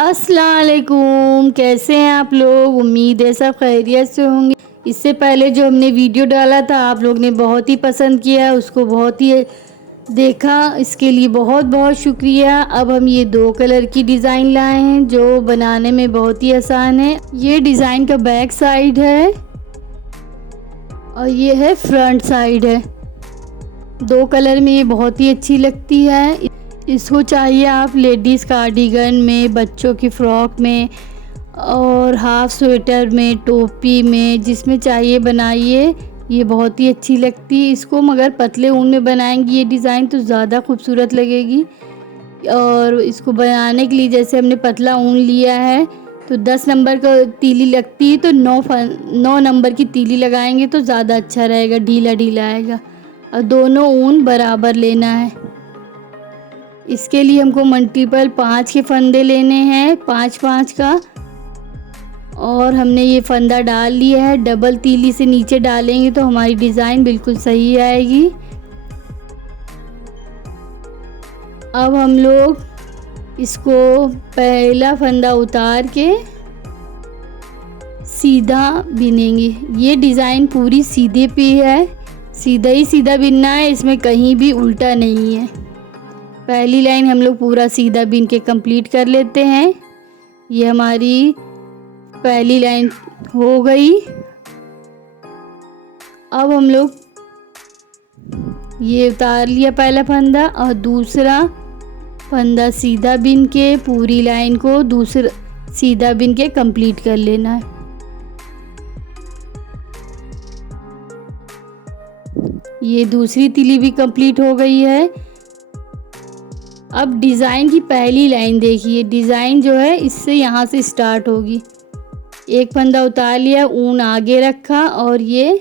अस्सलाम वालेकुम, कैसे हैं आप लोग। उम्मीद है सब खैरियत से होंगे। इससे पहले जो हमने वीडियो डाला था आप लोग ने बहुत ही पसंद किया, उसको बहुत ही देखा, इसके लिए बहुत बहुत शुक्रिया। अब हम ये 2 कलर की डिज़ाइन लाए हैं जो बनाने में बहुत ही आसान है। ये डिज़ाइन का बैक साइड है और ये है फ्रंट साइड है। 2 कलर में ये बहुत ही अच्छी लगती है। इसको चाहिए आप लेडीज़ कार्डिगन में, बच्चों की फ़्रॉक में और हाफ़ स्वेटर में, टोपी में, जिसमें चाहिए बनाइए। ये बहुत ही अच्छी लगती है। इसको मगर पतले ऊन में बनाएंगी ये डिज़ाइन तो ज़्यादा खूबसूरत लगेगी। और इसको बनाने के लिए जैसे हमने पतला ऊन लिया है तो 10 नंबर का तीली लगती है, तो 9 नंबर की तीली लगाएंगे तो ज़्यादा अच्छा रहेगा, ढीला ढीला आएगा। और दोनों ऊन बराबर लेना है। इसके लिए हमको मल्टीपल 5 के फंदे लेने हैं, 5-5 का। और हमने ये फंदा डाल लिया है। डबल तीली से नीचे डालेंगे तो हमारी डिज़ाइन बिल्कुल सही आएगी। अब हम लोग इसको पहला फंदा उतार के सीधा बिनेंगे। ये डिज़ाइन पूरी सीधे पे है, सीधा ही सीधा बिनना है, इसमें कहीं भी उल्टा नहीं है। पहली लाइन हम लोग पूरा सीधा बिन के कंप्लीट कर लेते हैं। ये हमारी पहली लाइन हो गई। अब हम लोग ये उतार लिया पहला फंदा और दूसरा फंदा सीधा बिन के पूरी लाइन को दूसरा सीधा बिन के कंप्लीट कर लेना है। ये दूसरी तीली भी कंप्लीट हो गई है। अब डिज़ाइन की पहली लाइन देखिए, डिज़ाइन जो है इससे यहाँ से स्टार्ट होगी। एक फंदा उतार लिया, ऊन आगे रखा और ये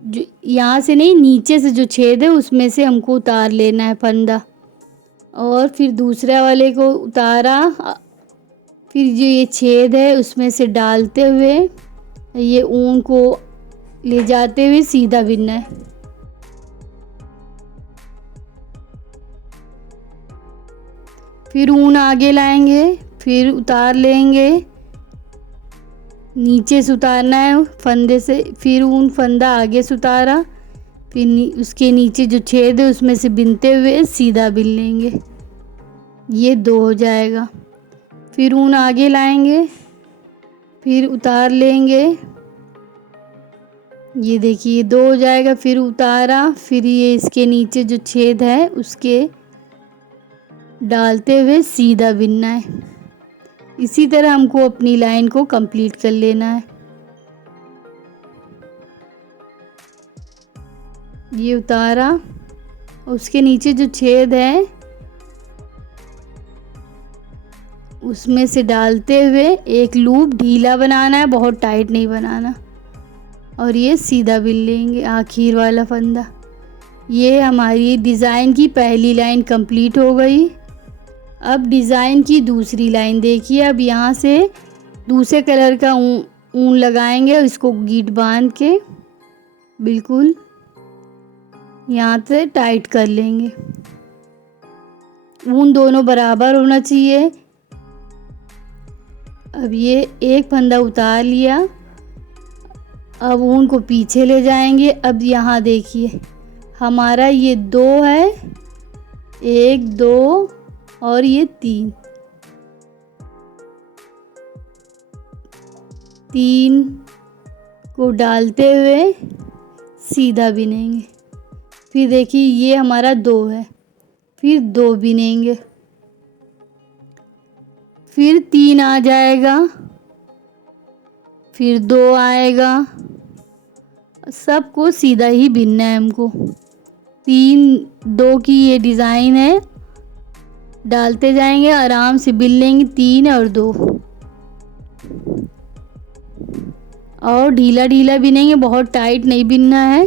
जो यहाँ से नहीं, नीचे से जो छेद है उसमें से हमको उतार लेना है फंदा। और फिर दूसरे वाले को उतारा, फिर जो ये छेद है उसमें से डालते हुए ये ऊन को ले जाते हुए सीधा बिनना है। फिर ऊन आगे लाएंगे, फिर उतार लेंगे, नीचे से उतारना है फंदे से, फिर ऊन फंदा आगे से उतारा, फिर उसके नीचे जो छेद है उसमें से बिनते हुए सीधा बिन लेंगे। ये 2 हो जाएगा। फिर ऊन आगे लाएंगे, फिर उतार लेंगे, ये देखिए 2 हो जाएगा। फिर उतारा, फिर ये इसके नीचे जो छेद है उसके डालते हुए सीधा बिनना है। इसी तरह हमको अपनी लाइन को कंप्लीट कर लेना है। ये उतारा, उसके नीचे जो छेद है उसमें से डालते हुए एक लूप ढीला बनाना है, बहुत टाइट नहीं बनाना। और ये सीधा बिन लेंगे आखिर वाला फंदा। ये हमारी डिज़ाइन की पहली लाइन कंप्लीट हो गई। अब डिज़ाइन की दूसरी लाइन देखिए। अब यहाँ से दूसरे कलर का ऊन लगाएंगे और इसको गीट बांध के बिल्कुल यहाँ से टाइट कर लेंगे। ऊन दोनों बराबर होना चाहिए। अब ये एक फंदा उतार लिया, अब ऊन को पीछे ले जाएंगे। अब यहाँ देखिए हमारा ये 2 है, 1 2 और ये 3 को डालते हुए सीधा बिनेंगे। फिर देखिए ये हमारा 2 है, फिर 2 बिनेंगे, फिर 3 आ जाएगा, फिर 2 आएगा। सबको सीधा ही बिनना है हमको। 3-2 की ये डिज़ाइन है, डालते जाएंगे, आराम से बिन लेंगे 3 और 2। और ढीला ढीला बिनेंगे, बहुत टाइट नहीं बिनना है।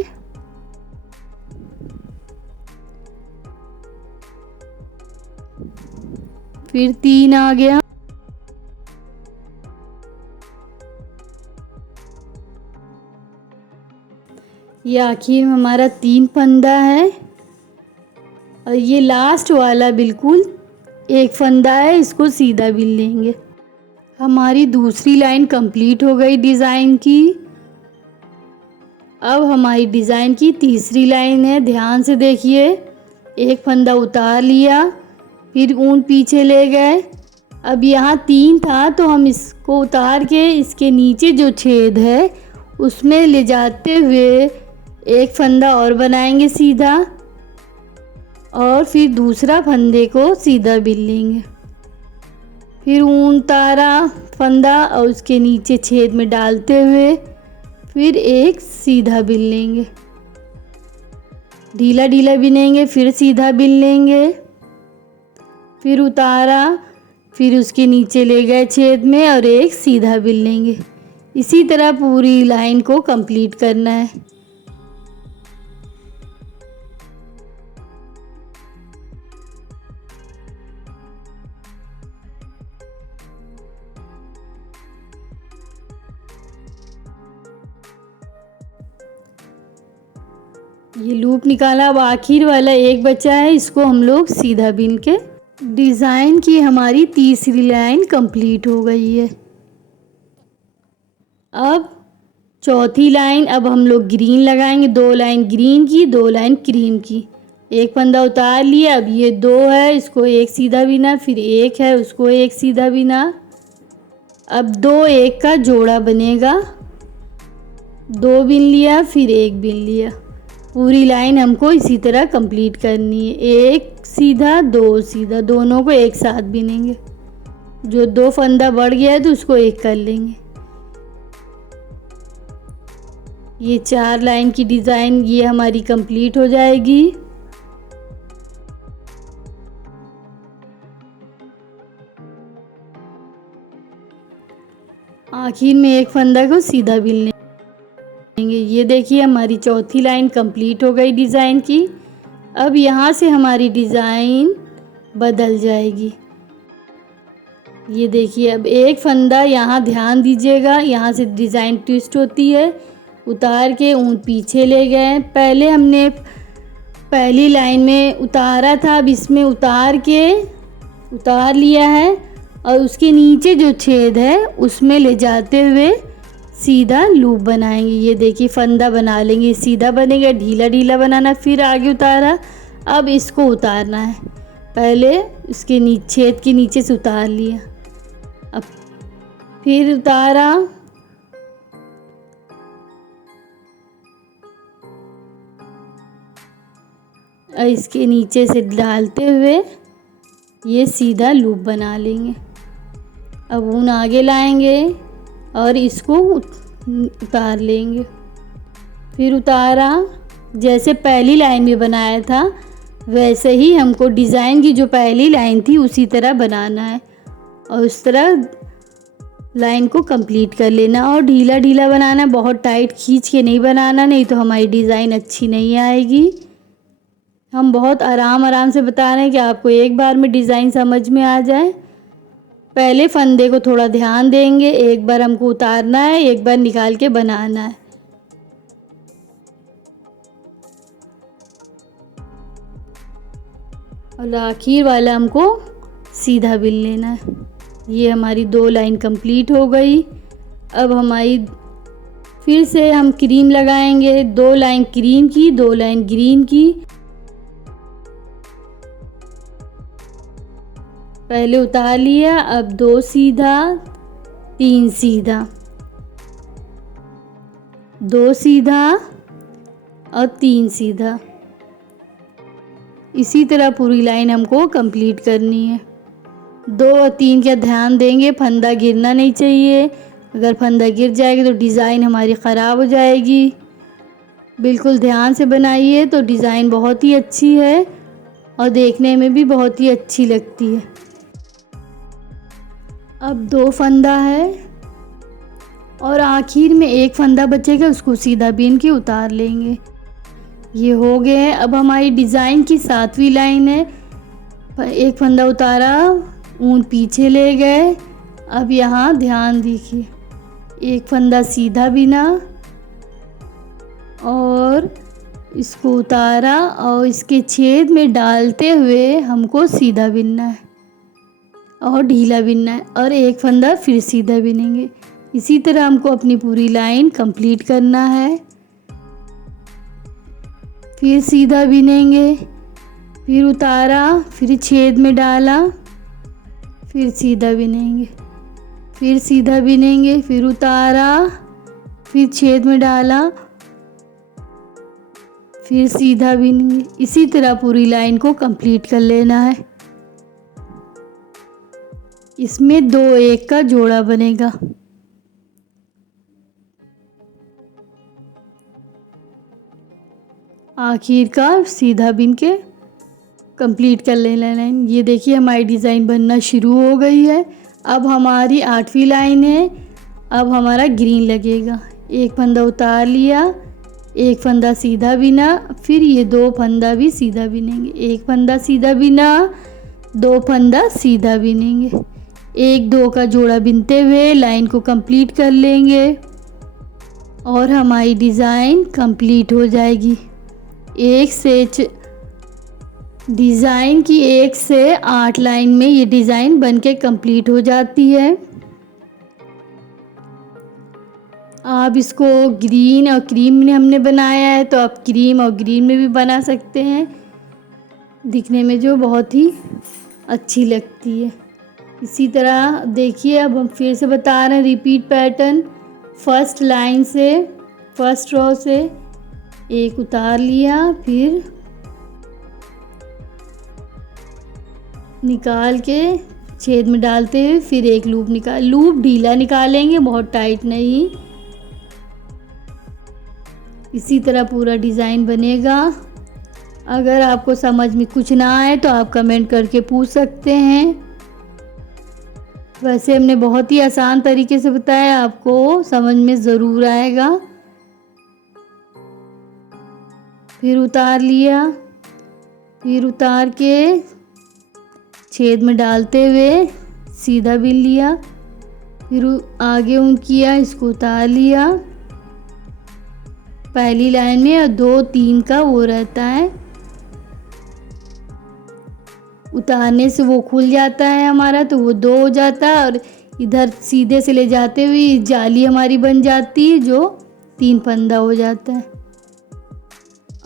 फिर 3 आ गया, ये आखिर में हमारा 3 फंदा है। और ये लास्ट वाला बिल्कुल एक फंदा है, इसको सीधा बिन लेंगे। हमारी दूसरी लाइन कंप्लीट हो गई डिज़ाइन की। अब हमारी डिज़ाइन की तीसरी लाइन है, ध्यान से देखिए। एक फंदा उतार लिया, फिर ऊन पीछे ले गए। अब यहाँ 3 था तो हम इसको उतार के इसके नीचे जो छेद है उसमें ले जाते हुए एक फंदा और बनाएंगे सीधा, और फिर दूसरा फंदे को सीधा बिन लेंगे। फिर ऊन उतारा फंदा और उसके नीचे छेद में डालते हुए फिर एक सीधा बिन लेंगे। ढीला ढीला बिनेंगे, फिर सीधा बिन लेंगे। फिर उतारा, फिर उसके नीचे ले गए छेद में और एक सीधा बिन लेंगे। इसी तरह पूरी लाइन को कंप्लीट करना है। ये लूप निकाला। अब आखिर वाला एक बचा है, इसको हम लोग सीधा बिन के डिज़ाइन की हमारी तीसरी लाइन कंप्लीट हो गई है। अब चौथी लाइन, अब हम लोग ग्रीन लगाएंगे। 2 लाइन ग्रीन की, 2 लाइन क्रीम की। एक फंदा उतार लिया, अब ये 2 है, इसको एक सीधा बिना, फिर एक है उसको एक सीधा बिना। अब 2 एक का जोड़ा बनेगा। 2 बिन लिया, फिर एक बिन लिया। पूरी लाइन हमको इसी तरह कंप्लीट करनी है। एक सीधा, 2 सीधा, दोनों को एक साथ बिनेंगे। जो 2 फंदा बढ़ गया है तो उसको एक कर लेंगे। ये 4 लाइन की डिज़ाइन ये हमारी कंप्लीट हो जाएगी। आखिर में एक फंदा को सीधा बिन लेंगे। ये देखिए हमारी चौथी लाइन कंप्लीट हो गई डिज़ाइन की। अब यहाँ से हमारी डिज़ाइन बदल जाएगी। ये देखिए, अब एक फंदा, यहाँ ध्यान दीजिएगा, यहाँ से डिज़ाइन ट्विस्ट होती है। उतार के ऊन पीछे ले गए। पहले हमने पहली लाइन में उतारा था, अब इसमें उतार लिया है और उसके नीचे जो छेद है उसमें ले जाते हुए सीधा लूप बनाएंगे। ये देखिए फंदा बना लेंगे, सीधा बनेगा, ढीला ढीला बनाना, फिर आगे उतारा। अब इसको उतारना है, पहले इसके छेद के नीचे से उतार लिया, अब फिर उतारा, और इसके नीचे से डालते हुए ये सीधा लूप बना लेंगे। अब ऊन आगे लाएंगे और इसको उतार लेंगे। फिर उतारा, जैसे पहली लाइन में बनाया था वैसे ही हमको डिज़ाइन की जो पहली लाइन थी उसी तरह बनाना है और उस तरह लाइन को कंप्लीट कर लेना। और ढीला ढीला बनाना, बहुत टाइट खींच के नहीं बनाना, नहीं तो हमारी डिज़ाइन अच्छी नहीं आएगी। हम बहुत आराम आराम से बता रहे हैं कि आपको एक बार में डिज़ाइन समझ में आ जाए। पहले फंदे को थोड़ा ध्यान देंगे, एक बार हमको उतारना है, एक बार निकाल के बनाना है। और आखिर वाला हमको सीधा बिन लेना है। ये हमारी 2 लाइन कंप्लीट हो गई। अब हमारी फिर से हम क्रीम लगाएंगे। 2 लाइन क्रीम की, 2 लाइन ग्रीन की। पहले उतार लिया, अब 2 सीधा, 3 सीधा, 2 सीधा और 3 सीधा। इसी तरह पूरी लाइन हमको कंप्लीट करनी है। 2 और 3 का ध्यान देंगे, फंदा गिरना नहीं चाहिए। अगर फंदा गिर जाएगा तो डिज़ाइन हमारी ख़राब हो जाएगी। बिल्कुल ध्यान से बनाइए तो डिज़ाइन बहुत ही अच्छी है और देखने में भी बहुत ही अच्छी लगती है। अब 2 फंदा है और आखिर में एक फंदा बचेगा, उसको सीधा बिन के उतार लेंगे। ये हो गए हैं। अब हमारी डिज़ाइन की 7वीं लाइन है। एक फंदा उतारा, ऊन पीछे ले गए। अब यहाँ ध्यान दीजिए, एक फंदा सीधा बिना और इसको उतारा और इसके छेद में डालते हुए हमको सीधा बिनना है। और ढीला बिनना है और एक फंदा फिर सीधा बिनेंगे। इसी तरह हमको अपनी पूरी लाइन कंप्लीट करना है। फिर सीधा बिनेंगे, फिर उतारा, फिर छेद में डाला, फिर सीधा बिनेंगे, फिर सीधा बिनेंगे, फिर उतारा, फिर छेद में डाला, फिर सीधा बिनेंगे। इसी तरह पूरी लाइन को कंप्लीट कर लेना है। इसमें 2 एक का जोड़ा बनेगा। आखिर का सीधा बिन के कंप्लीट कर लेना लाइन। ये देखिए हमारी डिज़ाइन बनना शुरू हो गई है। अब हमारी 8वीं लाइन है। अब हमारा ग्रीन लगेगा। एक फंदा उतार लिया, एक फंदा सीधा बिना, फिर ये 2 फंदा भी सीधा बिनेंगे। एक फंदा सीधा बिना, 2 फंदा सीधा बिनेंगे। 1-2 का जोड़ा बिनते हुए लाइन को कंप्लीट कर लेंगे और हमारी डिज़ाइन कंप्लीट हो जाएगी। डिज़ाइन की 1 से 8 लाइन में ये डिज़ाइन बनके कंप्लीट हो जाती है। आप इसको ग्रीन और क्रीम में हमने बनाया है, तो आप क्रीम और ग्रीन में भी बना सकते हैं, दिखने में जो बहुत ही अच्छी लगती है। इसी तरह देखिए, अब हम फिर से बता रहे हैं रिपीट पैटर्न। फर्स्ट लाइन से, फर्स्ट रो से एक उतार लिया, फिर निकाल के छेद में डालते हुए फिर एक लूप ढीला निकालेंगे, बहुत टाइट नहीं। इसी तरह पूरा डिज़ाइन बनेगा। अगर आपको समझ में कुछ ना आए तो आप कमेंट करके पूछ सकते हैं। वैसे हमने बहुत ही आसान तरीके से बताया, आपको समझ में ज़रूर आएगा। फिर उतार लिया, फिर उतार के छेद में डालते हुए सीधा बिन लिया, फिर आगे किया, इसको उतार लिया। पहली लाइन में और 2-3 का वो रहता है, उतारने से वो खुल जाता है हमारा, तो वो 2 हो जाता है और इधर सीधे से ले जाते हुए जाली हमारी बन जाती है जो 3 फंदा हो जाता है।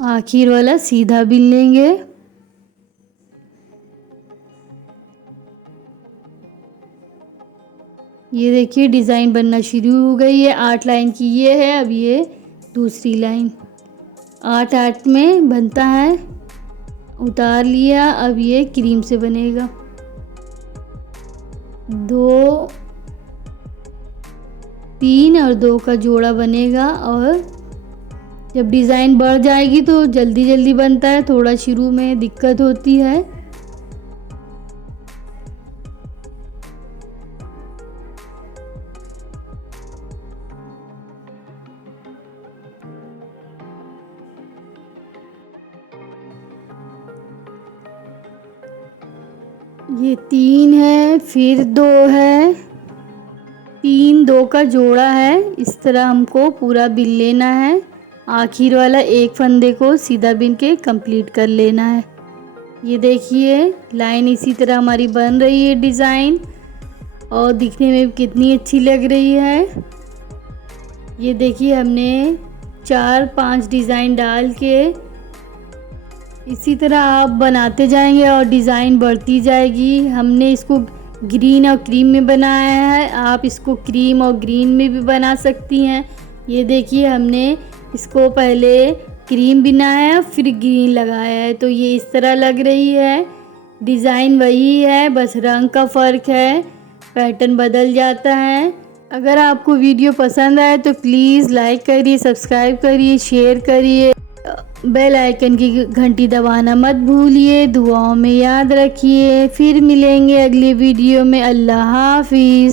आखिर वाला सीधा बिन लेंगे। ये देखिए डिज़ाइन बनना शुरू हो गई है। 8 लाइन की ये है। अब ये दूसरी लाइन 8-8 में बनता है। उतार लिया, अब ये क्रीम से बनेगा। 2, 3 और 2 का जोड़ा बनेगा और जब डिज़ाइन बढ़ जाएगी तो जल्दी जल्दी बनता है, थोड़ा शुरू में दिक्कत होती है। ये 3 है, फिर 2 है, 3-2 का जोड़ा है। इस तरह हमको पूरा बिन लेना है। आखिर वाला एक फंदे को सीधा बिन के कंप्लीट कर लेना है। ये देखिए लाइन इसी तरह हमारी बन रही है डिज़ाइन, और दिखने में कितनी अच्छी लग रही है। ये देखिए हमने 4-5 डिज़ाइन डाल के इसी तरह आप बनाते जाएंगे और डिज़ाइन बढ़ती जाएगी। हमने इसको ग्रीन और क्रीम में बनाया है, आप इसको क्रीम और ग्रीन में भी बना सकती हैं। ये देखिए हमने इसको पहले क्रीम बनाया फिर ग्रीन लगाया है, तो ये इस तरह लग रही है। डिज़ाइन वही है, बस रंग का फ़र्क है, पैटर्न बदल जाता है। अगर आपको वीडियो पसंद आए तो प्लीज़ लाइक करिए, सब्सक्राइब करिए, शेयर करिए, बेल आइकन की घंटी दबाना मत भूलिए। दुआओं में याद रखिए। फिर मिलेंगे अगली वीडियो में। अल्लाह हाफिज़।